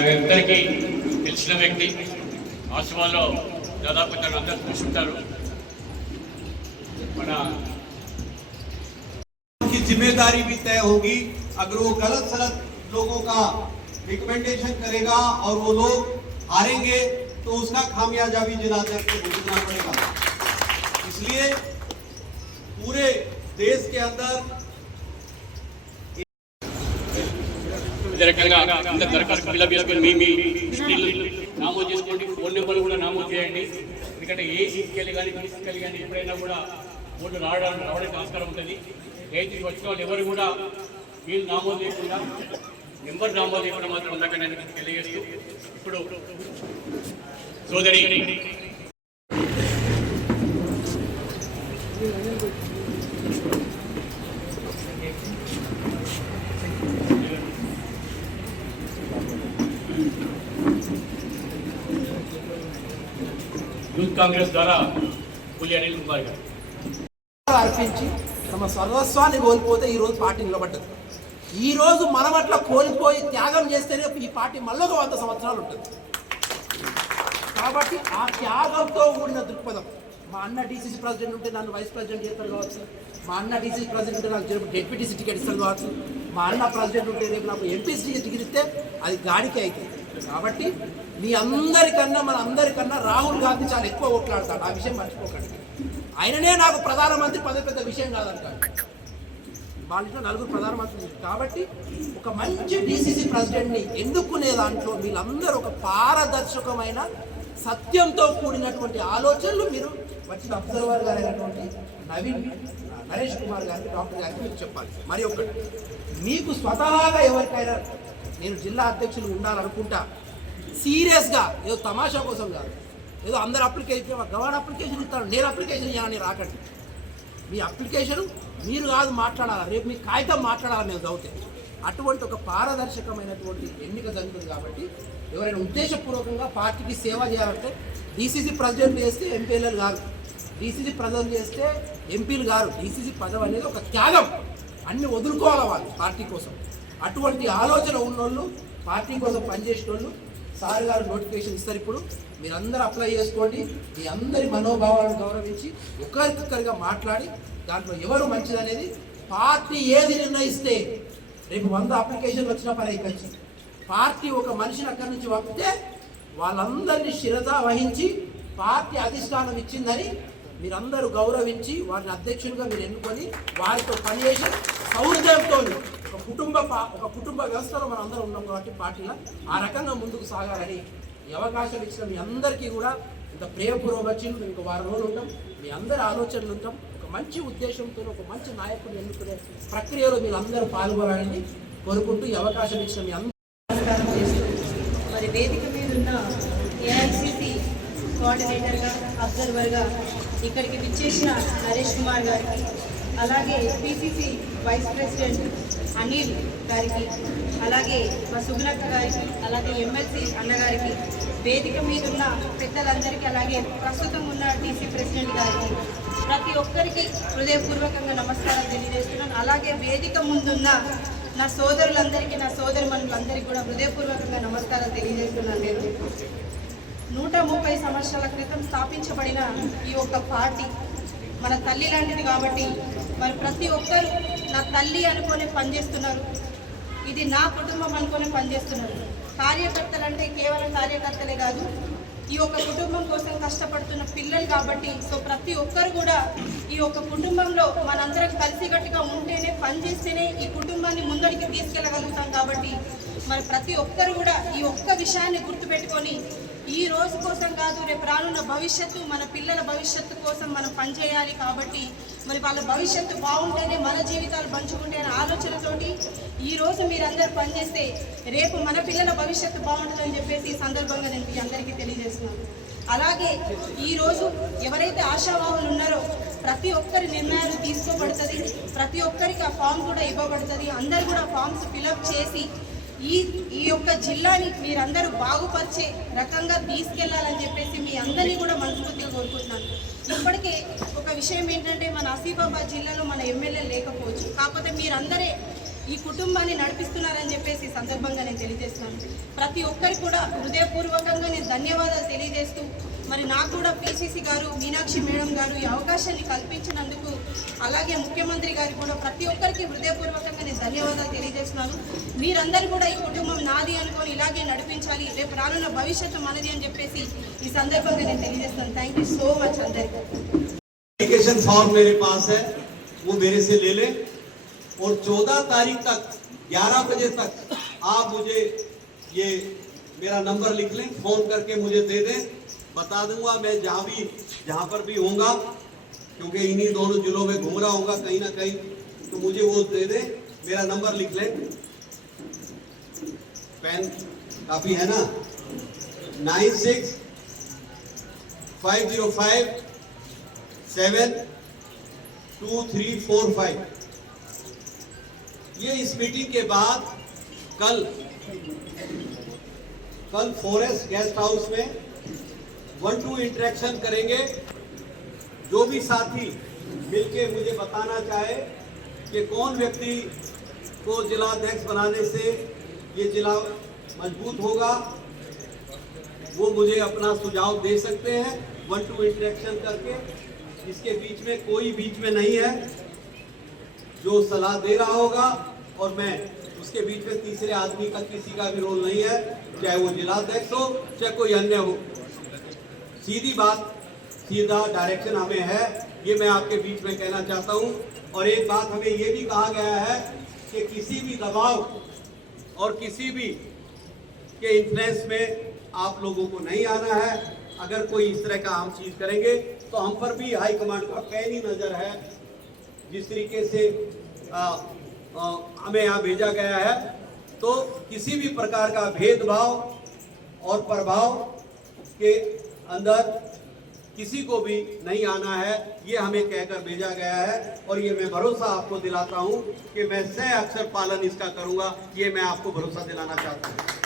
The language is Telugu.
మనందరికీ తెలిసిన వ్యక్తి ఆశ్రమాల్లో దాదాపు తను అందరూ చూసుంటారు మన की जिम्मेदारी भी तय होगी अगर वो गलत सलत लोगों का रिकमेंडेशन करेगा और वो लोग हारेंगे तो उसका खामियाजा भी जिला अध्यक्ष को भुगतना पड़ेगा इसलिए पूरे देश के अंदर వివిధ రకంగా అందరు దరఖాస్తు ఫిల్అప్ చేసుకొని మీ మీ స్కిల్ నమోదు చేసుకోండి. ఫోన్ నెంబర్ కూడా నామోదు చేయండి. ఎందుకంటే ఏ సీట్కెళ్ళి కానీ తీసుకెళ్ళి కానీ ఎప్పుడైనా కూడా ఓట్లు రావడానికి రావడానికి ఆస్కారం ఉంటుంది. ఏది వచ్చిన వాళ్ళు ఎవరు కూడా మీరు నామోదు చేయకుండా నెంబర్ నమోదు చేయకుండా మాత్రం ఉండకండి తెలియజేస్తూ ఇప్పుడు సోదరి కాంగ్రెస్ ద్వారా పులి అనిల్ కుమార్ గారు. అర్పించి తమ సర్వస్వాన్ని కోల్పోతే ఈ రోజు పార్టీ నిలబడ్డది. ఈ రోజు మనం అట్లా కోల్పోయి త్యాగం చేస్తేనే ఈ పార్టీ మళ్ళీ ఒక వంద సంవత్సరాలు ఉంటుంది. కాబట్టి ఆ త్యాగంతో కూడిన దృక్పథం. మా అన్న డీసీసీ ప్రెసిడెంట్ ఉంటే నన్ను వైస్ ప్రెసిడెంట్ చేస్తారు కావచ్చు. మా అన్న డీసీ ప్రెసిడెంట్ ఉంటే నాకు రేపు డెప్యూటీసీ టికెట్ ఇస్తారు కావచ్చు. మా అన్న ప్రెసిడెంట్ ఉంటే రేపు నాకు ఎంపీసీ టికెట్ ఇస్తే అది గాడికే అవుతుంది కాబట్టి మీ అందరికన్నా మన అందరికన్నా రాహుల్ గాంధీ చాలా ఎక్కువ ఓట్లాడతాడు. ఆ విషయం మర్చిపోకండి. ఆయననే నాకు ప్రధానమంత్రి పదే పెద్ద విషయం కాదంటాడు. వాళ్ళ ఇంట్లో నలుగురు ప్రధానమంత్రి కాబట్టి ఒక మంచి డీసీసీ ప్రెసిడెంట్ని ఎన్నుకునే దాంట్లో వీళ్ళందరూ ఒక పారదర్శకమైన సత్యంతో కూడినటువంటి ఆలోచనలు మీరు వచ్చిన అబ్జర్వర్ గారు అయినటువంటి నవీన్ నరేష్ కుమార్ గారికి డాక్టర్ గారికి మీరు చెప్పాలి. మరి ఒకటి మీకు స్వతహాగా ఎవరికైనా నేను జిల్లా అధ్యక్షులు ఉండాలనుకుంటా. సీరియస్గా ఏదో తమాషా కోసం కాదు. ఏదో అందరు అప్లికేషన్ గవర్న అప్లికేషన్ ఇస్తాను నేను అప్లికేషన్ ఇవ్వాలని రాకండి. మీ అప్లికేషన్ మీరు కాదు మాట్లాడాలి? రేపు మీ కాగితం మాట్లాడాలి? మేము చదివితే. అటువంటి ఒక పారదర్శకమైనటువంటి ఎన్నిక జరుగుతుంది కాబట్టి ఎవరైనా ఉద్దేశపూర్వకంగా పార్టీకి సేవ చేయాలంటే డీసీసీ ప్రెసిడెంట్ చేస్తే ఎంపీఎల్ఎల్ కాదు డీసీసీ ప్రెసిడెంట్ చేస్తే ఎంపీలు కాదు డీసీసీ పదవి అనేది ఒక త్యాగం. అన్ని వదులుకోవాలి వాళ్ళు పార్టీ కోసం. అటువంటి ఆలోచన ఉన్నోళ్ళు పార్టీ కోసం పనిచేసిన వాళ్ళు సార్ గారు నోటిఫికేషన్ ఇస్తారు ఇప్పుడు. మీరందరూ అప్లై చేసుకోండి. మీ అందరి మనోభావాలను గౌరవించి ఒకరికొకరిగా మాట్లాడి దాంట్లో ఎవరు మంచిదనేది పార్టీ ఏది నిర్ణయిస్తే రేపు వంద అప్లికేషన్లు వచ్చిన పని అయిపోయింది పార్టీ ఒక మనిషిని అక్కడి నుంచి పంపితే వాళ్ళందరినీ శిరదా వహించి పార్టీ అధిష్టానం ఇచ్చిందని మీరందరూ గౌరవించి వారిని అధ్యక్షులుగా మీరు ఎన్నుకొని వారితో పనిచేసి సౌర్యంతో కుటుంబ ఒక కుటుంబ వ్యవస్థలో మనం అందరం ఉన్నాం కాబట్టి పార్టీలో ఆ రకంగా ముందుకు సాగాలని ఈ అవకాశం ఇచ్చిన మీ అందరికీ కూడా ఇంత ప్రేమపూర్వక వచ్చి ఇంకో వారం రోజులు ఉంటాం. మీ అందరి ఆలోచనలు ఉంటాం. ఒక మంచి ఉద్దేశంతో ఒక మంచి నాయకుడు ఎన్నుకునే ప్రక్రియలో మీరు అందరూ పాల్గొనాలని కోరుకుంటూ ఈ అవకాశం ఇచ్చిన మీ అందరూ మరి వేదిక మీద ఉన్న ఏఐసిసి కోఆర్డినేటర్గా అబ్జర్వర్గా ఇక్కడికి విచ్చేసిన నరేష్ కుమార్ గారికి అలాగే పిసిసి వైస్ ప్రెసిడెంట్ అనిల్ గారికి అలాగే మా సుగుణక్క గారికి అలాగే ఎమ్మెల్సీ అన్నగారికి వేదిక మీద ఉన్న పెద్దలందరికీ అలాగే ప్రస్తుతం ఉన్న టీసీ ప్రెసిడెంట్ గారికి ప్రతి ఒక్కరికి హృదయపూర్వకంగా నమస్కారం తెలియజేస్తున్నాను. అలాగే వేదిక ముందున్న నా సోదరులందరికీ నా సోదరి మనులందరికీ కూడా హృదయపూర్వకంగా నమస్కారం తెలియజేస్తున్నాను నేను. నూట ముప్పై సంవత్సరాల క్రితం స్థాపించబడిన ఈ ఒక్క పార్టీ మన తల్లి లాంటిది కాబట్టి మరి ప్రతి ఒక్కరూ నా తల్లి అనుకొని పనిచేస్తున్నారు. ఇది నా కుటుంబం అనుకొని పనిచేస్తున్నారు. కార్యకర్తలు అంటే కేవలం కార్యకర్తలే కాదు ఈ యొక్క కుటుంబం కోసం కష్టపడుతున్న పిల్లలు కాబట్టి సో ప్రతి ఒక్కరు కూడా ఈ యొక్క కుటుంబంలో మనందరం కలిసికట్టుగా ఉంటేనే పనిచేస్తేనే ఈ కుటుంబాన్ని ముందరికి తీసుకెళ్ళగలుగుతాం కాబట్టి మరి ప్రతి ఒక్కరు కూడా ఈ ఒక్క విషయాన్ని గుర్తుపెట్టుకొని ఈ రోజు కోసం కాదు రేపు రానున్న భవిష్యత్తు మన పిల్లల భవిష్యత్తు కోసం మనం పనిచేయాలి కాబట్టి మరి వాళ్ళ భవిష్యత్తు బాగుంటేనే మన జీవితాలు పంచుకుంటే అనే ఆలోచనతోటి ఈరోజు మీరందరూ పనిచేస్తే రేపు మన పిల్లల భవిష్యత్తు బాగుంటుందని చెప్పేసి ఈ సందర్భంగా నేను మీ అందరికీ తెలియజేస్తున్నాను. అలాగే ఈరోజు ఎవరైతే ఆశావాహులు ఉన్నారో ప్రతి ఒక్కరి నిర్ణయాలు తీసుకోబడుతుంది. ప్రతి ఒక్కరికి ఆ ఫామ్ కూడా ఇవ్వబడుతుంది. అందరు కూడా ఫామ్స్ ఫిలప్ చేసి ఈ ఈ యొక్క జిల్లాని మీరందరూ బాగుపరిచే రకంగా తీసుకెళ్ళాలని చెప్పేసి మీ అందరినీ కూడా మనస్ఫూర్తిగా కోరుకుంటున్నాను. ఇప్పటికే ఒక విషయం ఏంటంటే మన ఆసిఫాబాద్ జిల్లాలో మన ఎమ్మెల్యే లేకపోవచ్చు. కాకపోతే మీరందరే ఈ కుటుంబాన్ని నడిపిస్తున్నారని చెప్పేసి ఈ సందర్భంగా నేను తెలియజేస్తున్నాను. ప్రతి ప్రతి ఒక్కరికి కూడా హృదయపూర్వకంగా నేను ధన్యవాదాలు తెలియజేస్తూ మరి నాకు కూడా పిసిసి గారు మీనాక్షి మేడం గారు ఈ అవకాశాన్ని కల్పించినందుకు అలాగే ముఖ్యమంత్రి గారికి కూడా ప్రతి ఒక్కరికి హృదయపూర్వకంగా నేను ధన్యవాదాలు తెలియజేస్తున్నాను మీరందరూ కూడా ఈ కుటుంబం నాది అనుకొని ఇలాగే నడిపించాలి రేపు రానున్న భవిష్యత్తు మనది అని చెప్పేసి ఈ సందర్భంగా నేను తెలియజేస్తాను థ్యాంక్ యూ సో మచ్ అందరికీ एप्लीकेशन फॉर्म मेरे पास है वो मेरे से ले लें और 14 तारीख तक 11 बजे तक आप मुझे ये मेरा नंबर लिख लें फोन करके मुझे दे दें बता दूँगा, मैं जहाँ भी, जहाँ पर भी होऊँगा, क्योंकि इन्हीं दोनों जिलों में घूम रहा होगा कहीं ना कहीं तो मुझे वो दे दें, मेरा नंबर लिख लें। पेन काफ़ी है ना? Nine six five zero five seven two three four five. ये इस मीटिंग के बाद कल कल फॉरेस्ट गेस्ट हाउस में वन टू इंटरेक्शन करेंगे। जो भी साथी मिलके मुझे बताना चाहे कि कौन व्यक्ति को जिला अध्यक्ष बनाने से ये जिला मज़बूत होगा, वो मुझे अपना सुझाव दे सकते हैं वन टू इंटरेक्शन करके। इसके बीच में कोई बीच में नहीं है। जो सलाह दे रहा होगा और मैं उसके बीच में तीसरे आदमी का किसी का भी रोल नहीं है, चाहे वो जिलाध्यक्ष हो, चाहे कोई अन्य हो। सीधी बात सीधा डायरेक्शन हमें है ये मैं आपके बीच में कहना चाहता हूँ। और एक बात हमें ये भी कहा गया है कि किसी भी दबाव और किसी भी के इन्फ्लुएंस में आप लोगों को नहीं आना है। अगर कोई इस तरह का हम चीज़ करेंगे तो हम पर भी हाई कमांड का पैनी नज़र है। जिस तरीके से आ, आ, हमें यहाँ भेजा गया है तो किसी भी प्रकार का भेदभाव और प्रभाव के अंदर किसी को भी नहीं आना है, ये हमें कहकर भेजा गया है और ये मैं भरोसा आपको दिलाता हूँ कि मैं सह अक्षर पालन इसका करूँगा, ये मैं आपको भरोसा दिलाना चाहता हूँ।